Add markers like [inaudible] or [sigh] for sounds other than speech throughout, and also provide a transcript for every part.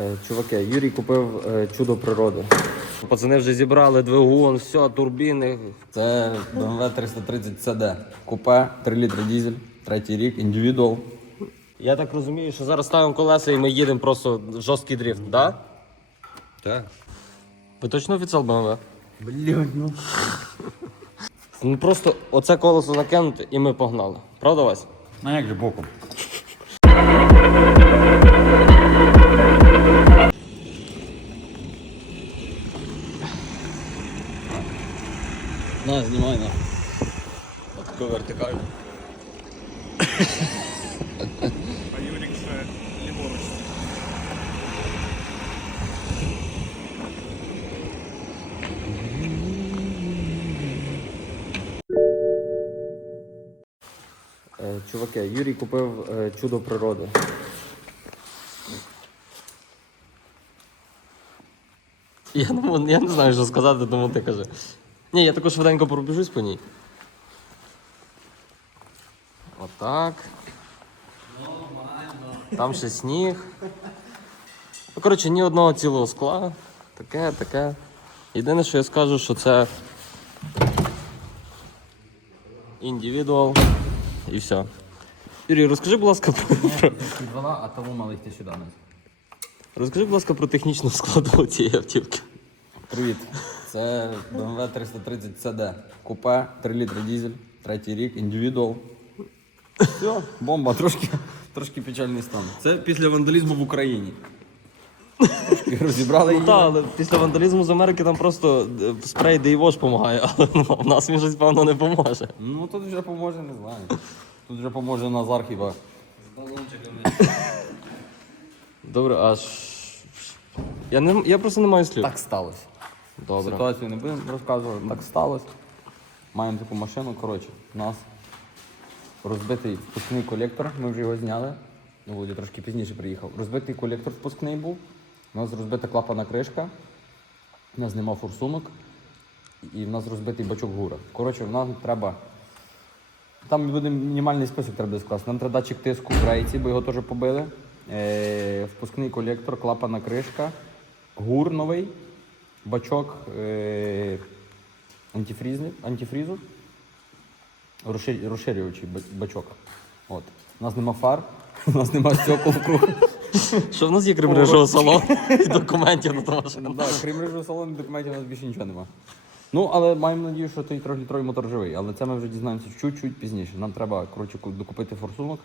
Е, Чуваки, Юрій купив е, чудо природи. Пацани вже зібрали двигун, все, турбіни. Це BMW 330 CD. Купе, 3 літри дізель, третій рік, індивідуал. Я так розумію, що зараз ставимо колеса і ми їдемо просто в жорсткий дріфт, так? Да? Так. Ви точно офіціал BMW? Блядь, ну. Ну просто оце колесо закинути і ми погнали. Правда, Вась? А як же боком? На, знімай на. Отаку вертикальну. [laughs] А Юрик ще ліворуч. Е, Чуваки, Юрій купив е, чудо природи. Я не, я не знаю, що сказати, тому ти кажи. Ні, я також швиденько пробіжусь по ній. Отак. Там ще сніг. Ну, коротше, ні одного цілого скла. Таке, таке. Єдине, що я скажу, що це індивідуал і все. Юрій, розкажи, будь ласка, про, Підвела, а того мали йти сюди. розкажи, будь ласка, про технічну складову цієї автівки. Привіт. Це BMW 330 CD. Купе, 3 літри дізель, третій рік, індивідуал. Все, бомба, трошки, трошки печальний стан. Це після вандалізму в Україні. Трошки розібрали Ну так, але після вандалізму з Америки там просто е, спрей Дейвош допомагає, [laughs] але ну, в нас він щось, певно, не поможе. Ну тут вже поможе, не знаю. Тут вже поможе Назар хіба. Добре, аж. Я, не, я просто не маю слів. Так сталося. Добре. Ситуацію не будемо розказувати. Так сталося. Маємо таку машину. Коротше, у нас розбитий впускний колектор, ми вже його зняли. Ну, Володя трошки пізніше приїхав. Розбитий колектор впускний був. У нас розбита клапана кришка, у нас нема форсунок, і в нас розбитий бачок гура. Коротше, нам треба. Там буде мінімальний список треба скласти. Нам треба датчик тиску в рейці, бо його теж побили. Е, впускний колектор, клапана кришка, гур новий, бачок е, антифрізу, розшир- розширювачий ба- бачок. От. У нас нема фар, [laughs] у нас нема стекол вкруг. Що в нас є крім рижого салону і документів на ту машину? Да, крім рижого салону, і документів у нас більше нічого нема. Ну, але маємо надію, що той трьохлітровий мотор живий. Але це ми вже дізнаємося чуть-чуть пізніше. Нам треба коротше, докупити форсунок.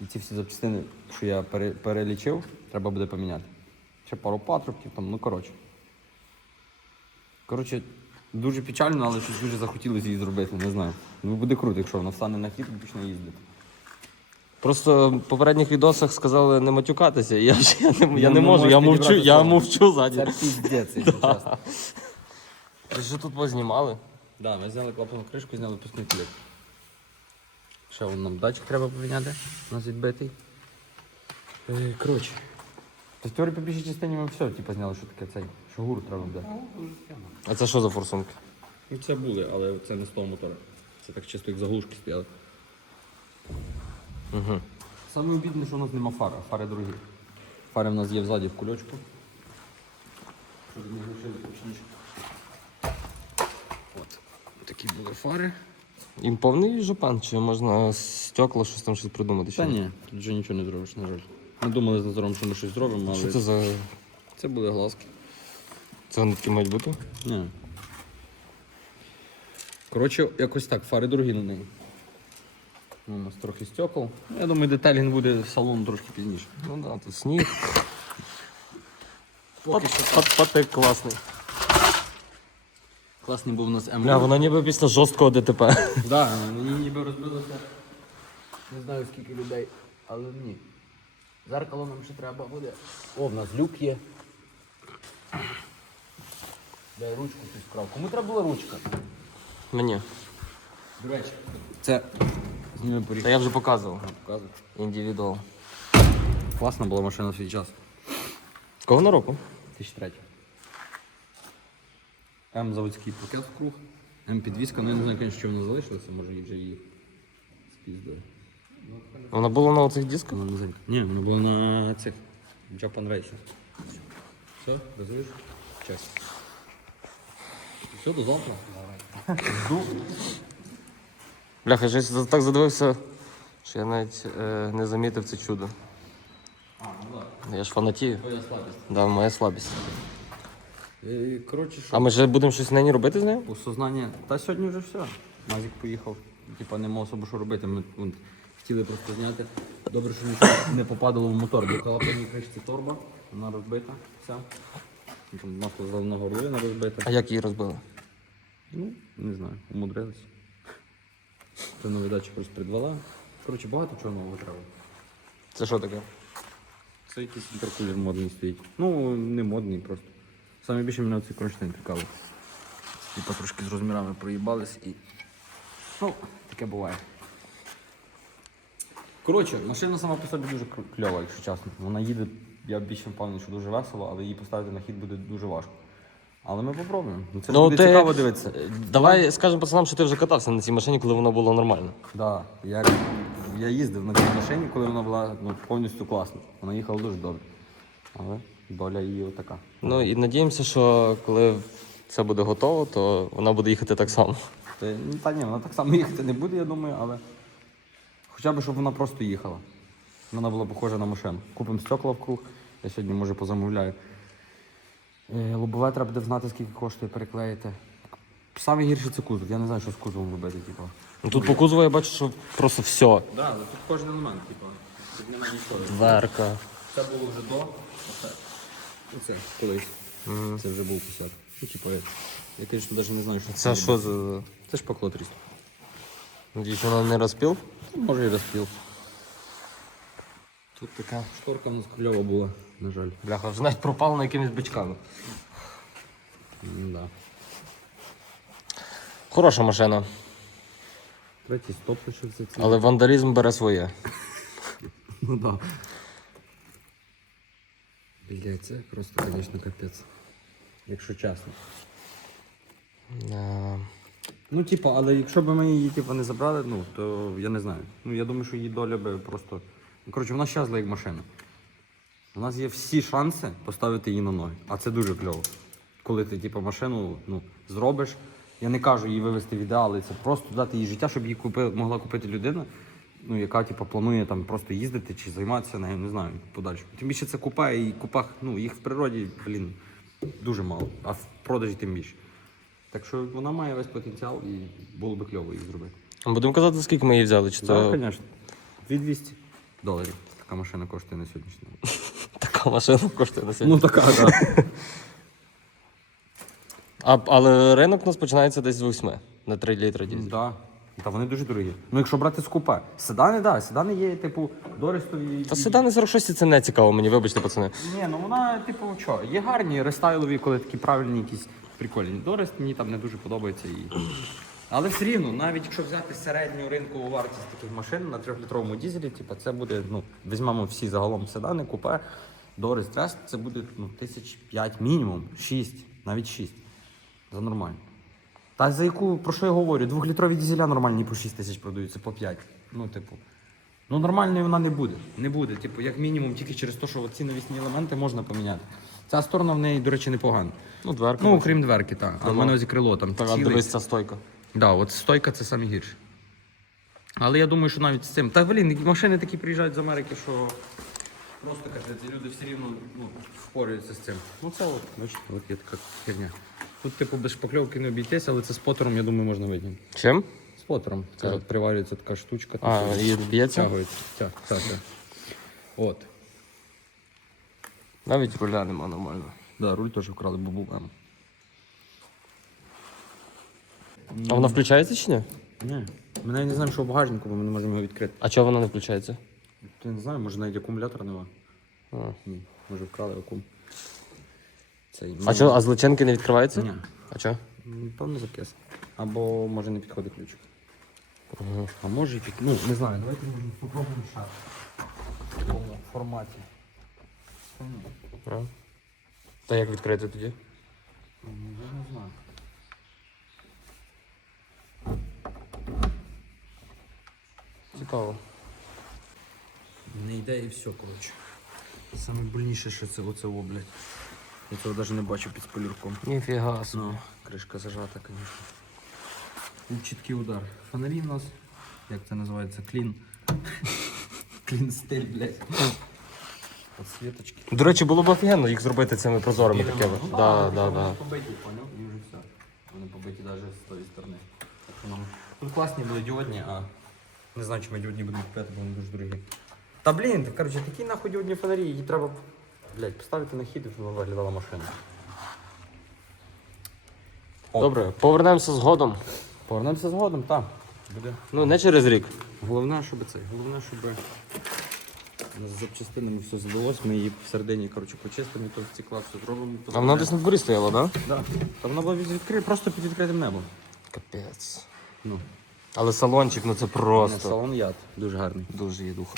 І ці всі запчастини, що я перелічив, треба буде поміняти. Ще пару патрубків, там, ну коротше. Коротше, дуже печально, але щось дуже захотілося її зробити, не знаю. Ну буде круто, якщо вона встане на хід і почне їздити. Просто в попередніх відосах сказали не матюкатися, і я вже я не, я Ну, не можу, можеш я мовчу, підібрати я слова. мовчу ззаді. Це піздець, якщо [laughs] чесно. Ви що тут познімали? Да, ми зняли клапану кришку, зняли пускний кліп. Ще вон нам датчик треба поміняти, у нас відбитий. Е, коротше. Тобто в теорії по більшій частині ми все, типу, зняли, що таке цей, що гуру треба буде. А це що за форсунки? Ну це були, але це не з того мотора. Це так чисто як заглушки стояли. Угу. Саме обідне, що у нас нема фари, а фари другі. Фари в нас є взаді в кульочку. Щоб не глушили точніше. От. Такі були фари. Їм повний жопан, чи можна стекла щось там щось придумати? Та ні, тут вже нічого не зробиш, на жаль. Ми думали з Назаром, що ми щось зробимо, але Що це за. це були глазки. Це вони такі мають бути? Ні. Коротше, якось так, фари другі на неї. Ну, У нас трохи стекол. Я думаю, деталін буде в салону трошки пізніше. Ну так, да, тут сніг. Пат, пат, патик класний. Класний був у нас М. Бля, вона ніби після жорсткого ДТП. Да, мені ніби розбилося. Не знаю скільки людей, але ні. Зеркало нам ще треба буде. О, в нас люк є. Дай ручку ти справ. Кому треба була ручка? Мені. До речі. Це з ними поріг. Та я вже показував. Показую. Індивідуал. Класна була машина в свій час. З кого на року? 2003. М заводський пакет вкруг. М підвізка, ну я не знаю, звісно, що вона залишилася, може її вже її спіздили. Вона була на оцих дисках? Вона не знаю. Ні, вона була на цих Japan Racing. Все, газуєш? Чек. Все, до завтра. Бляха, я щось так задивився, що я навіть е, не замітив це чудо. А, ну так. Я ж фанатію. Твоя слабість. Да, моя слабість. Е, Коротше, що? А ми ще будемо щось нині робити з нею? Осознання. Та сьогодні вже все. Назік поїхав. Типа нема особо що робити. Ми вон, хотіли просто зняти. Добре, що нічого не попадало в мотор. Бо коли по ній кришці торба, вона розбита. Вся. Ну, Там масло зеленого горловина розбита. А як її розбили? Ну, не знаю, умудрились. Це новий датчик розпредвала. Коротше, багато чого нового треба. Це що таке? Це якийсь інтеркулер модний стоїть. Ну, не модний просто. Саме більше мене цей кронштейн цікавив. Типа трошки з розмірами проїбались і. Ну, таке буває. Коротше, машина сама по собі дуже кльова, якщо чесно. Вона їде, я більше впевнений, що дуже весело, але її поставити на хід буде дуже важко. Але ми попробуємо. Ну, це ж буде цікаво дивитися. Давай скажемо пацанам, що ти вже катався на цій машині, коли воно було нормально. Да, я, я їздив на цій машині, коли вона була ну, повністю класна. Вона їхала дуже добре. Але доля її отака. Ну і надіємося, що коли це буде готово, то вона буде їхати так само. Та, ну, та ні, вона так само їхати не буде, я думаю, але хоча б, щоб вона просто їхала. Вона була похожа на машину. Купимо стекла вкруг, я сьогодні може позамовляю. Е, лобове треба буде знати, скільки коштує переклеїти. Саме гірше це кузов. Я не знаю, що з кузовом робити, типу. Ну, Тут по кузову я бачу, що просто все. Так, да, але тут кожен елемент, типу. Тут немає нічого. Дверка. Це було вже до. Оце. Оце колись. Це вже був 50. Ну, типу, я, я звісно, навіть не знаю, що Це Це що за. Це шпакло 300. Надіюсь, вона не розпіл? Може і розпіл. Тут така. Шторка в нас кльова була, на жаль. Бляха, вже навіть пропала на якимись бичками. Да. Хороша машина, Третій стоп лишився цей. але вандалізм бере своє. Ну да. Блять, це просто, звісно, капець. Якщо чесно. Е, Ну, типу, але якщо б ми її типу, не забрали, ну, то я не знаю. Ну, я думаю, що її доля би просто. Ну, коротше, вона щасла як машина. У нас є всі шанси поставити її на ноги. А це дуже кльово. Коли ти, типу, машину ну, зробиш. Я не кажу її вивести в ідеали, це просто дати їй життя, щоб її купи, могла купити людина, ну, яка типу, планує там просто їздити чи займатися нею, не знаю, подальше. Тим більше це купа, і купах, ну, їх в природі, блін, дуже мало, а в продажі тим більше. Так що вона має весь потенціал і було би кльово її зробити. Будемо казати, скільки ми її взяли, чи то Так, звісно. 2200 доларів така машина коштує на сьогоднішній день. [laughs] така машина коштує на сьогодні. Ну така, так. [laughs] А, але ринок у нас починається десь з 8 на 3 літри дізель. Да. Та вони дуже дорогі. Ну якщо брати з купе. Седани, так, да, седани є, типу, дористові. Та седани 46 це не цікаво мені, вибачте, пацани. Ні, ну вона, типу, що, є гарні, рестайлові, коли такі правильні, якісь прикольні. Дорест мені там не дуже подобається. І... Але все рівно, навіть якщо взяти середню ринкову вартість таких машин на трьохлітровому дізелі, типу, це буде, ну, візьмемо всі загалом седани, купе, Дорест, Трест, це буде ну, тисяч п'ять мінімум, шість, навіть шість. За нормально. Та за яку, про що я говорю? Двохлітрові дізеля нормальні по 6 тисяч продаються, по 5. Ну, типу. Ну, нормальної вона не буде. Не буде. Типу, як мінімум, тільки через те, що ці навісні елементи можна поміняти. Ця сторона в неї, до речі, непогана. Ну, дверка. Ну, окрім дверки, так. А в мене ось крило там. Так, дивись, ця стойка. Да, от стойка це саме гірше. Але я думаю, що навіть з цим. Та блін, машини такі приїжджають з Америки, що просто капець, і люди все рівно ну, впорюються з цим. Ну це от, бачите, от є така херня. Тут, типу, без шпакльовки не обійтися, але це з потером, я думаю, можна витягнути. Чим? З потером. Це от приварюється така штучка. А, тут і б'ється? Тягується. Тя, тя, тя. От. Навіть руля нема нормально. Да, руль теж вкрали, бо був М. А вона включається чи ні? Ні. Ми навіть не знаємо, що в багажнику, бо ми не можемо його відкрити. А чого вона не включається? Я не знаю, може навіть акумулятора нема. А, Ні, може вкрали акум. Цей, а, чого, а з личинки не відкривається? Ні. А чого? Певно закис. Або може не підходить ключ. А може і під... Ну, не знаю, давайте може, попробуємо ще. В такому форматі. А. Та як відкрити тоді? Ну, Я не знаю. Цікаво. Не йде і все, коротше. Саме больніше, що це оце, о, блядь. Я цього навіть не бачу під полірком. Ніфіга. Ну, кришка зажата, звісно. Тут чіткий удар. Фонарі в нас, як це називається, клін. [laughs] Клін стиль, блядь. Подсвіточки. До речі, було б офігенно їх зробити цими прозорими такими. Да, да, побиті, поняв? І вже все. Вони побиті навіть з тої сторони. Так що нам... Тут класні були діодні, а не знаю, чи ми діодні будемо купляти, бо вони дуже дорогі. Та блін, так, коротше, такі нахуй діодні фонарі, її треба блядь, поставити на хід, щоб виглядала машина. О. Добре, повернемося згодом. Повернемося згодом, так. Буде. Ну, не через рік. Головне, щоб це, головне, щоб з запчастинами все здалось, ми її всередині коротше, почистимо, то стекла все зробимо. А вона десь на дворі стояла, так? Да? Да. Та вона була відкрита, просто під відкритим небом. Капець. Ну, Але салончик, ну це просто. салон яд, дуже гарний. Дуже є духа.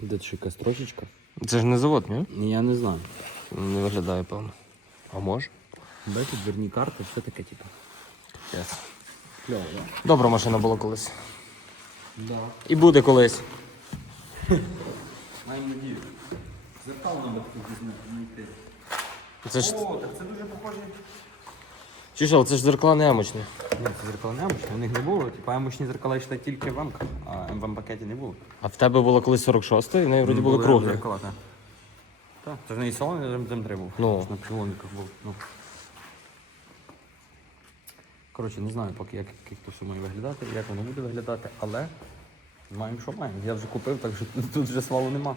Де ще якась трошечка? Це ж не завод, ні? Я не знаю. Не виглядає, певно. А може? Бачите, дверні карти, все таке, типу. Капець. Кльово, да? Добра машина була колись. Да. І буде колись. Маємо надію. Зеркал нам тут знайти. Це ж. О, так це дуже похоже. Чи що, це ж зеркала не амочні. Ні, це зеркала не амочні, у них не було. Типу, амочні зеркала йшли тільки в МК, а МВМ пакеті не було. А в тебе було колись 46 і в неї вроді були круглі. Зеркала, так. Так, це ж не і салон, і м 3 був. Ну. Ж На пілонниках був. Ну. Коротше, не знаю поки, як, як то все має виглядати, як воно буде виглядати, але маємо, що маємо. Я вже купив, так що тут, [laughs] тут вже свалу нема.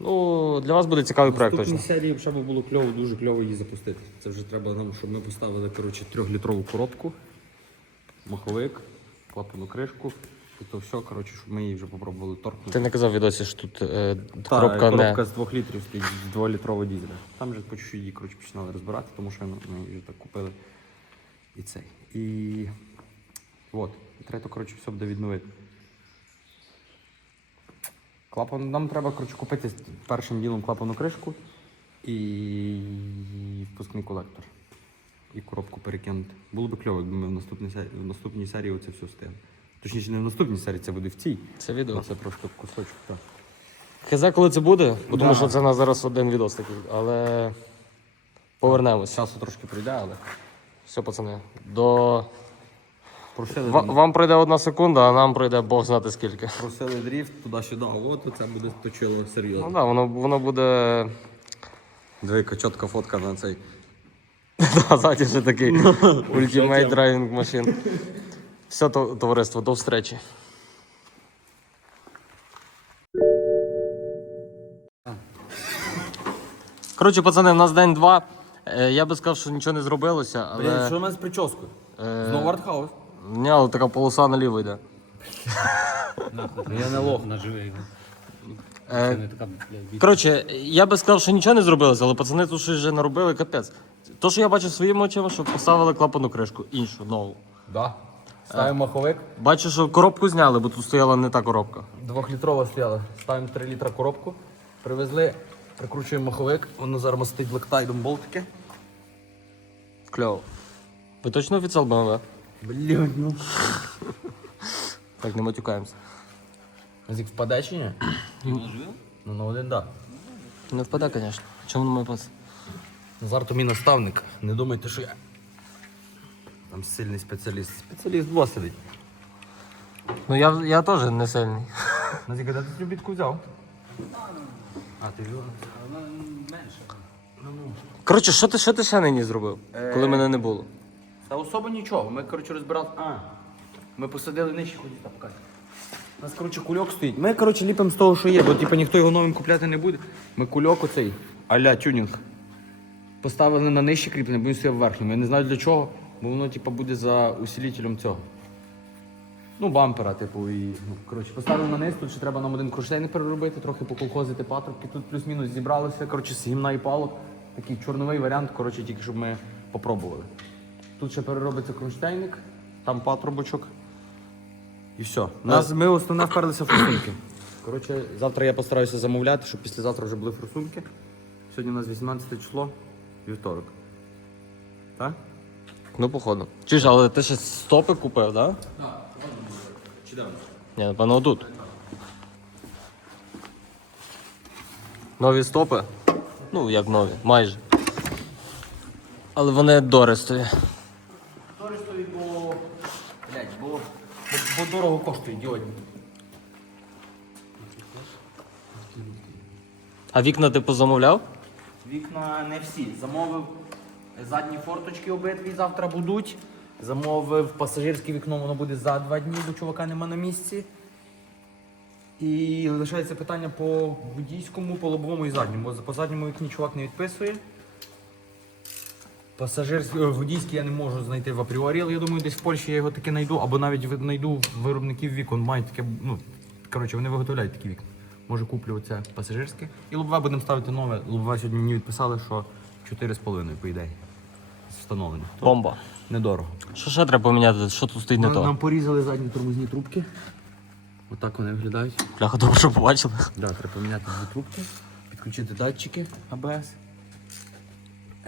Ну, для вас буде цікавий проект точно. серії вже би було кльово, дуже кльово її запустити. Це вже треба нам, щоб ми поставили коротше, трьохлітрову коробку, маховик, клапану кришку. І то все, коротше, щоб ми її вже попробували торкнути. Ти не казав в відосі, що тут е, Та, коробка коробка не. з 2 літрів стоїть, з 2 літрового дізеля. Там вже по чуть-чуть її коротше, починали розбирати, тому що ми вже так купили і цей. І от, треба, коротше, все буде відновити. Клапан, нам треба коротше, купити першим ділом клапану кришку і впускний колектор. І коробку перекинути. Було б кльово, якби ми в наступній, серії, в наступній серії оце все встигли. Точніше, не в наступній серії, це буде в цій. Це відео. Це трошки кусочок. Так. Хз, коли це буде, бо тому Да. що це на зараз один відос такий, але повернемось. Часу трошки пройде, але. Все, пацани. До... Просили, Ва- Вам пройде одна секунда, а нам пройде Бог знати скільки. просили дріфт туди-сюди, от це буде точило Ну серйозно. так, да, воно, воно буде. Двійка чітка фотка на цей. [laughs] Да, ззаді вже такий [laughs] [laughs] ультимейт драйвінг машин. Все, то- товариство, до встречі. Коротше, пацани, у нас день два. Е, Я би сказав, що нічого не зробилося, але. у мене з прическою? Е, Знову артхаус. Ні, але така полоса наліво йде. Я не лох. Е, така, блядь, Коротше, я би сказав, що нічого не зробилося, але пацани тут щось вже наробили, капець. То, що я бачив своїми очима, що поставили клапану кришку, іншу, нову. Да. Ставимо маховик. Бачу, що коробку зняли, бо тут стояла не та коробка. Двохлітрова стояла. Ставимо 3 літра коробку. Привезли, прикручуємо маховик. Воно зараз мастить блектайдом болтики. Кльово. Ви точно офіціал БМВ? Блін, ну. Так, не матюкаємося. Зік впаде чи ні? Ну, на один да. Не впаде, звісно. Чому не має пас? Назар то мій наставник. Не думайте, що я. Там сильний спеціаліст. Спеціаліст два сидить. Ну я, я теж не сильний. Назіка, де ти цю бітку взяв? А, ти взяв? Коротше, що ти, що ти ще нині зробив, коли мене не було? Та особо нічого. Ми, коротше, розбирали. А. Ми посадили нижче, ході там покажи. У нас, коротше, кульок стоїть. Ми, коротше, ліпимо з того, що є, бо типу, ніхто його новим купляти не буде. Ми кульок оцей, аля тюнінг. Поставили на нижче кріплення, бо він стояв верхньому. Я не знаю для чого, бо воно типу, буде за усилителем цього. Ну, бампера, типу, і. Ну, коротше, поставили на низ, тут ще треба нам один кронштейн переробити, трохи поколхозити патрубки. Тут плюс-мінус зібралося. Коротше, з гімна і палок. Такий чорновий варіант, коротше, тільки щоб ми попробували. Тут ще переробиться кронштейник, там патрубочок. І все. Нас, ми основне вперлися в форсунки. Коротше, завтра я постараюся замовляти, щоб післязавтра вже були форсунки. Сьогодні у нас 18 число, вівторок. Так? Ну, походу. Чи ж, але ти ще стопи купив, так? Да? Чи давно? Ні, напевно, отут. Нові стопи. Ну, як нові, майже. Але вони дористові. Тористові, бо. Блять, бо, бо, бо дорого коштує діодні. А вікна ти позамовляв? Вікна не всі. Замовив задні форточки обидві завтра будуть. Замовив пасажирське вікно, воно буде за два дні, бо чувака нема на місці. І лишається питання по водійському, по лобовому і задньому. По задньому вікні чувак не відписує. Пасажирський е, водійський я не можу знайти в апріорі, але я думаю, десь в Польщі я його таки знайду, або навіть знайду виробників вікон. Мають таке, ну, коротше, вони виготовляють такі вікна. Може куплю оце пасажирське. І лобове будемо ставити нове. Лобове сьогодні мені відписали, що 4,5 по ідеї. Встановлено. Бомба. Недорого. Що ще треба поміняти? Що тут стоїть не Нам, то? нам порізали задні тормозні трубки. Отак вони виглядають. Бляха, добре, що побачили. Да, треба поміняти дві трубки, підключити датчики АБС.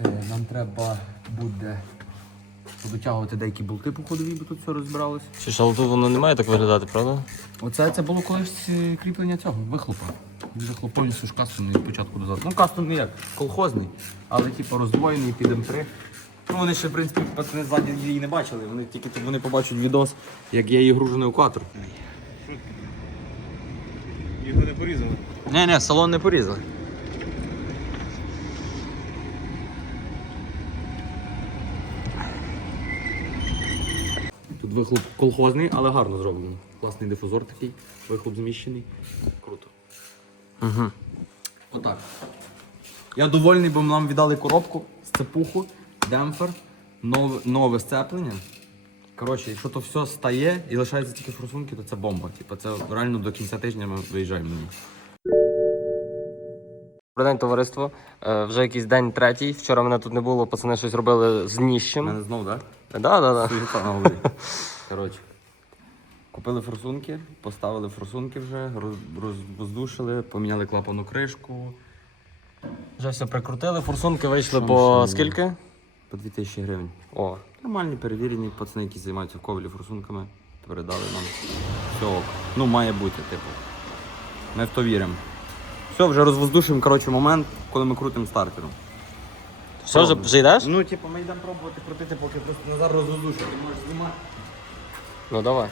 Е, нам треба буде дотягувати деякі болти по ходовій, бо тут все розбиралось. Чи ж, але тут воно не має так виглядати, правда? Оце це було колись е, кріплення цього, вихлопа. Він же повністю ж кастомний від початку до зараз. Ну, кастомний як, колхозний, але типу роздвоєний під М3. Ну вони ще, в принципі, пацани ззаді її не бачили. Вони тільки вони побачать відос, як я її гружу на евакуатор. Його не порізали. Ні, ні, салон не порізали. Вихлоп колхозний, але гарно зроблений. Класний дифузор такий, вихлоп зміщений. Круто. Угу. Отак. Я довольний, бо нам віддали коробку, сцепуху, демпфер, нове, нове сцеплення. Коротше, якщо то все стає і лишається тільки форсунки, то це бомба. Типа це реально до кінця тижня ми виїжджаємо. Добрий день, товариство. Е, вже якийсь день третій. Вчора мене тут не було, пацани щось робили з ніщем. мене знов, так? Да, да, да. Суєта на голові. Коротше. Купили форсунки, поставили форсунки вже, роз- розвоздушили, поміняли клапану кришку. Вже все прикрутили. Форсунки вийшли Що по скільки? По 2000 гривень. О, Нормальні, перевірені пацани, які займаються в ковлі форсунками, передали нам. Все ок. Ну, має бути, типу. Ми в то віримо. Все, вже розвоздушимо, коротше, момент, коли ми крутимо стартером. Все, вже, вже йдеш? Ну, типу, ми йдемо пробувати крутити, поки просто Назар розвоздушить. Ти можеш знімати. Ну давай.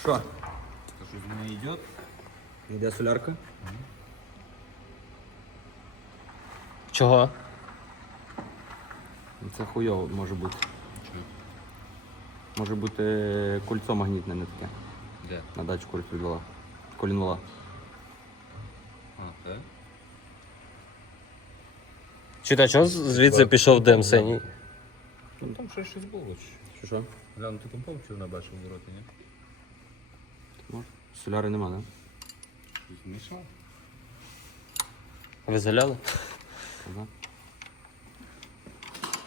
Що? Що з не йде? Йде солярка? Чого? Ну, Це хуйово може бути. Може бути кольцо магнітне не таке. Де? На датчику колінвала. Колінвала. А, так? Чи та чого звідси пішов дим синій? Ну там ще щось було. чи- Що що? Глянути компом чи вона бачив ворота, ні? Може? Соляри нема, не? Змішав? Ви заляли? Ага.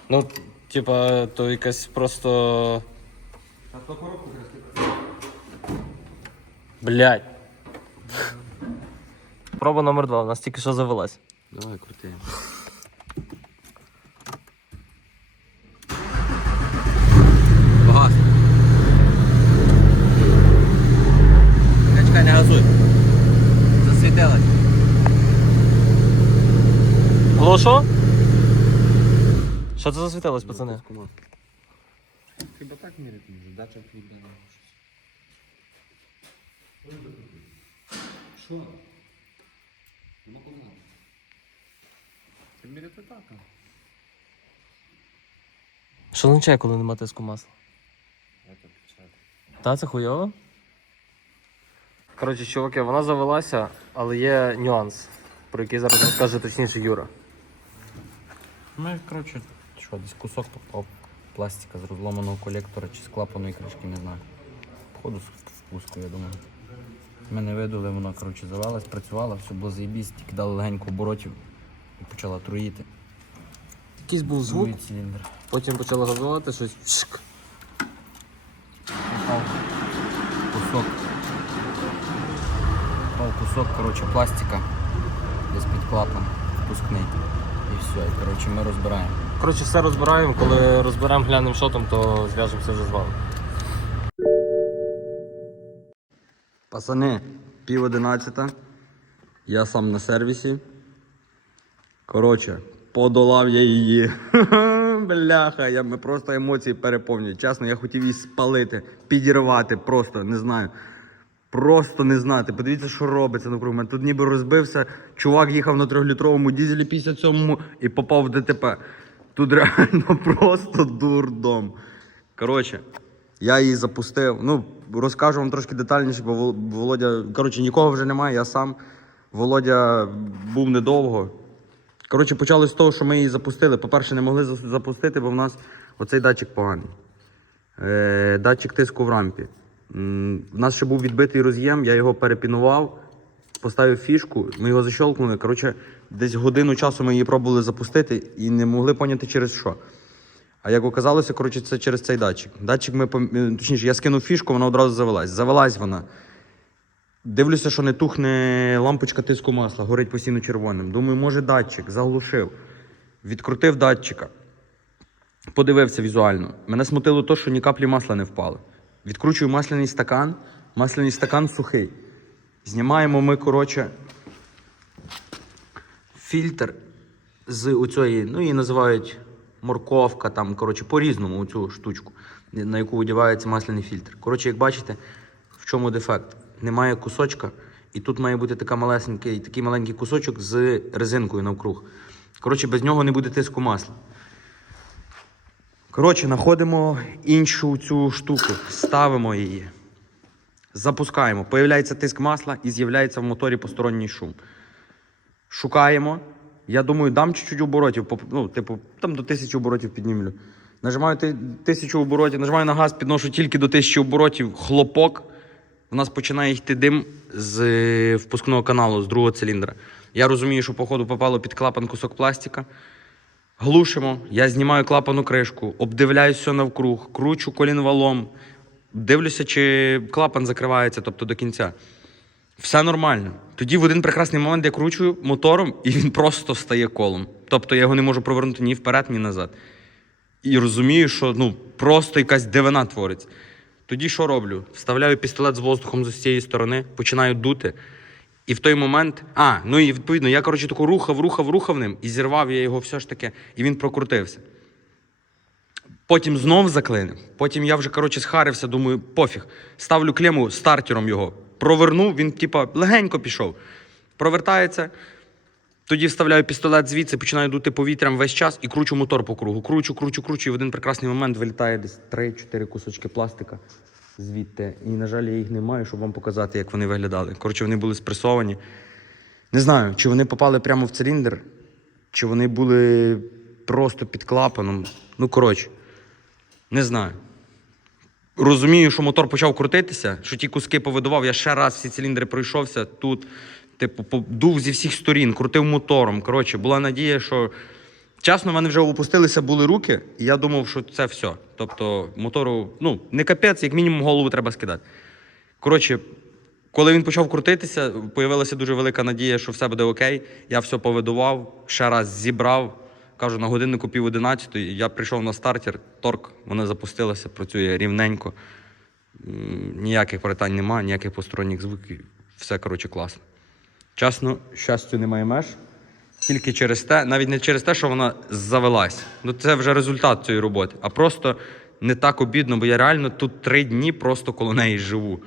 Ну, типа, то якась просто. А то коробку Блять. Проба номер два, у нас тільки що завелась. Давай крути. Чекай, не газуй. Засвітилась. Алло, що? Що це засвітилось, пацани? Хіба так міряти може? Дача хлібна. Що? Ну, кому? Це міряти так. Що означає, коли нема тиску масла? Та, це хуйово. Коротше, чуваки, вона завелася, але є нюанс, про який зараз розкаже точніше Юра. Ну, коротше, що, десь кусок попав пластика з розломаного колектора чи з клапаної кришки, не знаю. Походу впуску, я думаю. Ми не видали, воно коротше, завелась, працювала, все було заєбісь, тільки дали легенько оборотів і почала труїти. Якийсь був звук, Труїть циліндр. потім почало газувати щось. Шк. Попав кусок. Попав кусок, коротше, пластика. Десь під клапан впускний. І все, і коротше ми розбираємо. Коротше, все розбираємо. Коли розберемо, глянемо, що там, то зв'яжемося вже з вами. Пацани, пів одинадцята. Я сам на сервісі. Коротше, подолав я її. [laughs] Бляха, я, ми просто емоції переповнюють. Чесно, я хотів її спалити, підірвати, просто не знаю. Просто не знати. Подивіться, що робиться навкруг мене. Тут ніби розбився. Чувак їхав на трьохлітровому дізелі 57-му і попав в ДТП. Тут реально [laughs] просто дурдом. Коротше, я її запустив. Ну, розкажу вам трошки детальніше, бо Володя. Коротше, нікого вже немає, я сам. Володя був недовго. Коротше, почалось з того, що ми її запустили. По-перше, не могли запустити, бо в нас оцей датчик поганий. Е, датчик тиску в рампі. В нас ще був відбитий роз'єм, я його перепінував, поставив фішку, ми його защолкнули. Коротше, десь годину часу ми її пробували запустити і не могли поняти через що. А як оказалося, коротше, це через цей датчик. Датчик ми е, точніше, я скинув фішку, вона одразу завелась. Завелась вона. Дивлюся, що не тухне лампочка тиску масла, горить постійно червоним. Думаю, може датчик, заглушив. Відкрутив датчика. Подивився візуально. Мене смутило те, що ні каплі масла не впали. Відкручую масляний стакан, масляний стакан сухий. Знімаємо ми, коротше, фільтр з оцієї, ну її називають морковка, там, коротше, по-різному оцю штучку, на яку видівається масляний фільтр. Коротше, як бачите, в чому дефект? Немає кусочка, і тут має бути така малесенький, такий маленький кусочок з резинкою навкруг. Коротше, без нього не буде тиску масла. Коротше, знаходимо іншу цю штуку, ставимо її, запускаємо. Появляється тиск масла і з'являється в моторі посторонній шум. Шукаємо. Я думаю, дам чуть-чуть оборотів, ну, типу, там до тисячі оборотів піднімлю. Нажимаю ти- тисячу оборотів, нажимаю на газ, підношу тільки до тисячі оборотів, хлопок. У нас починає йти дим з е, впускного каналу, з другого циліндра. Я розумію, що, походу, попало під клапан кусок пластика. Глушимо, я знімаю клапану кришку, обдивляюсь все навкруг, кручу колінвалом, дивлюся, чи клапан закривається, тобто до кінця. Все нормально. Тоді в один прекрасний момент я кручую мотором, і він просто стає колом. Тобто я його не можу провернути ні вперед, ні назад. І розумію, що ну, просто якась дивина твориться. Тоді що роблю? Вставляю пістолет з воздухом з цієї сторони, починаю дути. І в той момент. А, ну і відповідно, я, коротше, таку рухав, рухав, рухав ним і зірвав я його все ж таки, і він прокрутився. Потім знов заклинив. Потім я вже, коротше, схарився, думаю, пофіг. Ставлю клему стартером його. Провернув, він, типа, легенько пішов. Провертається. Тоді вставляю пістолет звідси, починаю дути повітрям весь час і кручу мотор по кругу. Кручу, кручу, кручу, і в один прекрасний момент вилітає десь 3-4 кусочки пластика звідти. І, на жаль, я їх не маю, щоб вам показати, як вони виглядали. Коротше, вони були спресовані. Не знаю, чи вони попали прямо в циліндр, чи вони були просто під клапаном. Ну, коротше, не знаю. Розумію, що мотор почав крутитися, що ті куски повидував. Я ще раз всі циліндри пройшовся тут, типу, подув зі всіх сторін, крутив мотором. Коротше, була надія, що чесно, в мене вже опустилися були руки, і я думав, що це все. Тобто, мотору, ну, не капець, як мінімум голову треба скидати. Коротше, коли він почав крутитися, появилася дуже велика надія, що все буде окей. Я все повидував, ще раз зібрав. Кажу, на годиннику пів одинадцятої. Я прийшов на стартер, торк, вона запустилася, працює рівненько. Ніяких питань немає, ніяких посторонніх звуків. Все, коротше, класно. Чесно, щастю немає меж. Тільки через те, навіть не через те, що вона завелась. Ну це вже результат цієї роботи. А просто не так обідно, бо я реально тут три дні просто коло неї живу.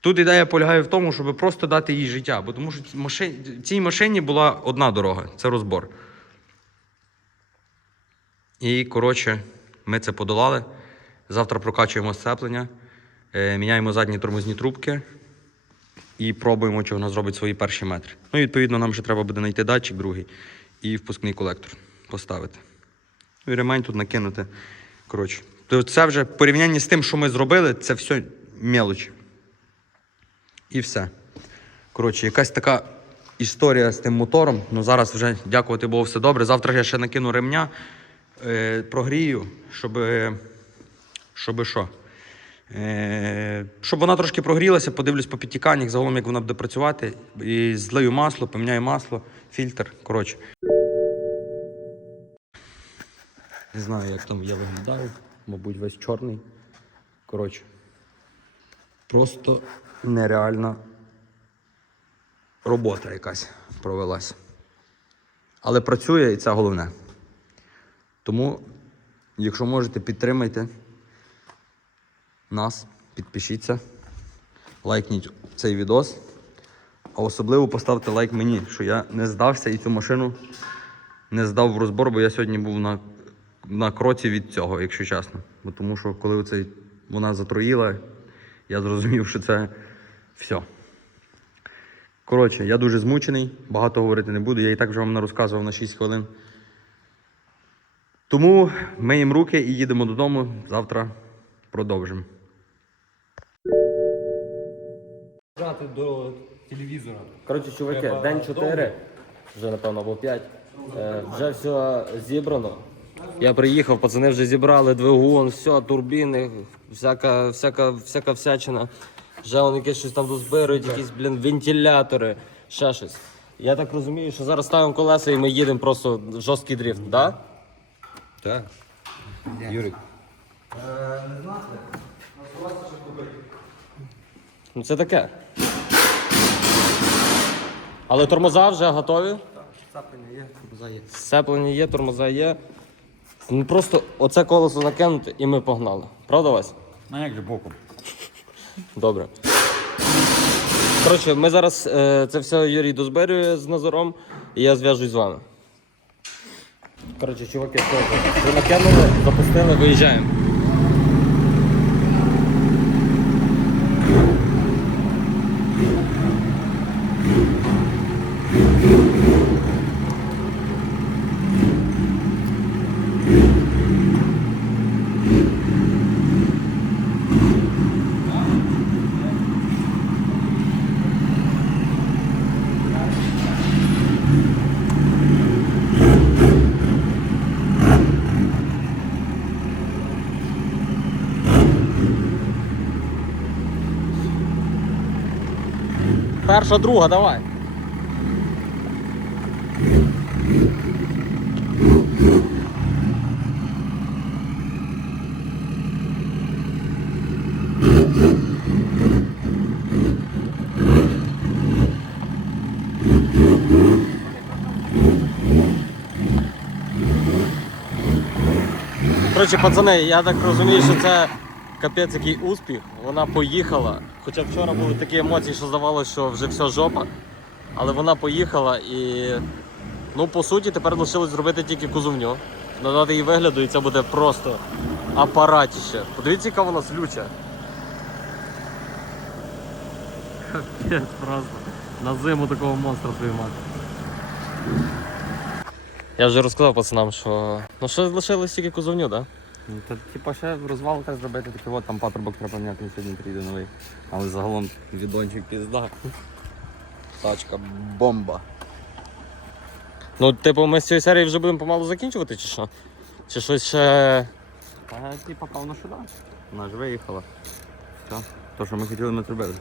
Тут ідея полягає в тому, щоб просто дати їй життя. Бо тому що машин- цій машині була одна дорога це розбор. І, коротше, ми це подолали. Завтра прокачуємо сцеплення, е, міняємо задні тормозні трубки і пробуємо, чи вона зробить свої перші метри. Ну, і, відповідно, нам ще треба буде знайти датчик другий і впускний колектор поставити. Ну і ремень тут накинути. Коротше, то це вже в порівнянні з тим, що ми зробили, це все мелочі. І все. Коротше, якась така історія з тим мотором. Ну зараз вже дякувати Богу, все добре. Завтра я ще накину ремня, е, прогрію, щоб. Щоб що? Е, щоб вона трошки прогрілася, подивлюсь по підтіканнях, загалом як вона буде працювати. І злию масло, поміняю масло, фільтр. Коротше. Не знаю, як там я виглядаю. Мабуть, весь чорний. Коротше. Просто нереальна робота якась провелась. Але працює і це головне. Тому, якщо можете, підтримайте нас, підпишіться, лайкніть цей відос. А особливо поставте лайк мені, що я не здався і цю машину не здав в розбор, бо я сьогодні був на, на кроці від цього, якщо чесно. Бо тому що коли оцей, вона затроїла, я зрозумів, що це все. Коротше, я дуже змучений, багато говорити не буду. Я і так вже вам не розказував на 6 хвилин. Тому миємо руки і їдемо додому. Завтра продовжимо. до телевізора. Коротше, чуваки, день 4, вже напевно або 5. Е, вже все зібрано. Я приїхав, пацани вже зібрали двигун, все, турбіни, всяка, всяка, всяка всячина. Вже вони якесь щось там дозбирають, якісь, блін, вентилятори, ще щось. Я так розумію, що зараз ставимо колеса і ми їдемо просто в жорсткий дріфт, так? Да? Так. Юрик. Ну це таке. Але тормоза вже готові. Цаплення є, кобза є. Сцеплення є, тормоза є. Ну просто оце колесо накинути і ми погнали. Правда, Вась? Ну як же боком? Добре. Коротше, ми зараз е, це все Юрій дозберює з Назаром, і я зв'яжусь з вами. Коротше, чуваки, все, ви накинули, запустили, виїжджаємо. Перша, друга, давай. Коротше, пацани, я так розумію, що це капець який успіх. Вона поїхала. Хоча вчора були такі емоції, що здавалося, що вже все жопа. Але вона поїхала і, ну, по суті, тепер лишилось зробити тільки кузовню. Надати їй вигляду, і це буде просто апаратіще. Подивіться, яка вона слюча. Капець просто. На зиму такого монстра приймати. Я вже розказав пацанам, що. Ну що лишилось тільки кузовню, так? Да? Ну, то, типа, ще розвал так зробити, такий от там патрубок треба поміняти, він сьогодні прийде новий. Але загалом відончик пізда. Тачка бомба. Ну, типу, ми з цієї серії вже будемо помалу закінчувати, чи що? Чи щось ще. Та типа певно, що да. Вона ж виїхала. Все. То, що ми хотіли, ми зробили.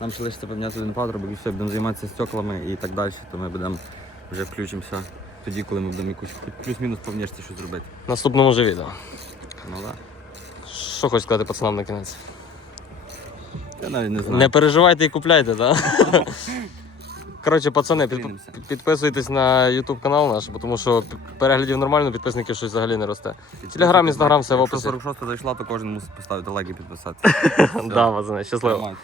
Нам ще лише поміняти один патрубок і все, будемо займатися стеклами і так далі, то ми будемо вже включимося тоді, коли ми будемо якусь плюс-мінус по внешці щось робити. В наступному вже відео. Ну так. Що хочеш сказати пацанам на кінець? Я навіть не знаю. Не переживайте і купляйте, так? [laughs] Коротше, пацани, під, Зустрінемося. підписуйтесь на YouTube канал наш, бо тому що переглядів нормально, підписників щось взагалі не росте. Телеграм, інстаграм, все в Якщо описі. 46 зайшла, то кожен мусить поставити лайк і підписатися. [laughs] Да, пацани, щасливо. Нормально.